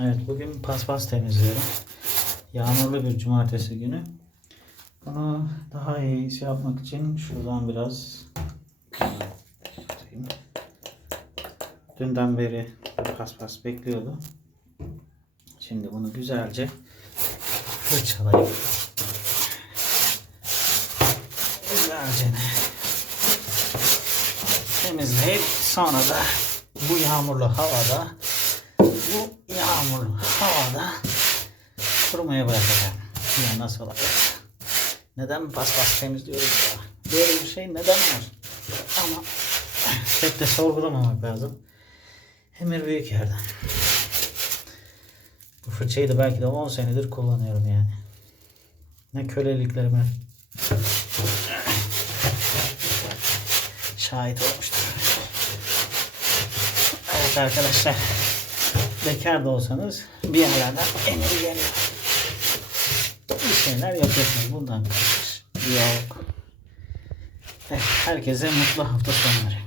Evet bugün paspas temizliyorum. Yağmurlu bir cumartesi günü. Bunu daha iyi şey yapmak için şuradan biraz. Dünden beri paspas bekliyordu. Şimdi bunu güzelce fırçalayıp güzelce temizleyip sonra da bu yağmurlu havada bu yağmurlu havada kurumaya bırakacağım. Ya nasıl olacak? Neden paspas temizliyoruz ya? Böyle bir şey neden var? Ama pek de sorgulamamak lazım. Emir büyük yerden. Bu fırçayı da belki de 10 senedir kullanıyorum yani. Ne köleliklerime şahit olmuştur. Evet arkadaşlar. Bekar da olsanız bir yerlerden emir geliyor. Bir şeyler yapıyorsunuz. Bundan kaçış yok. Herkese mutlu hafta sonları.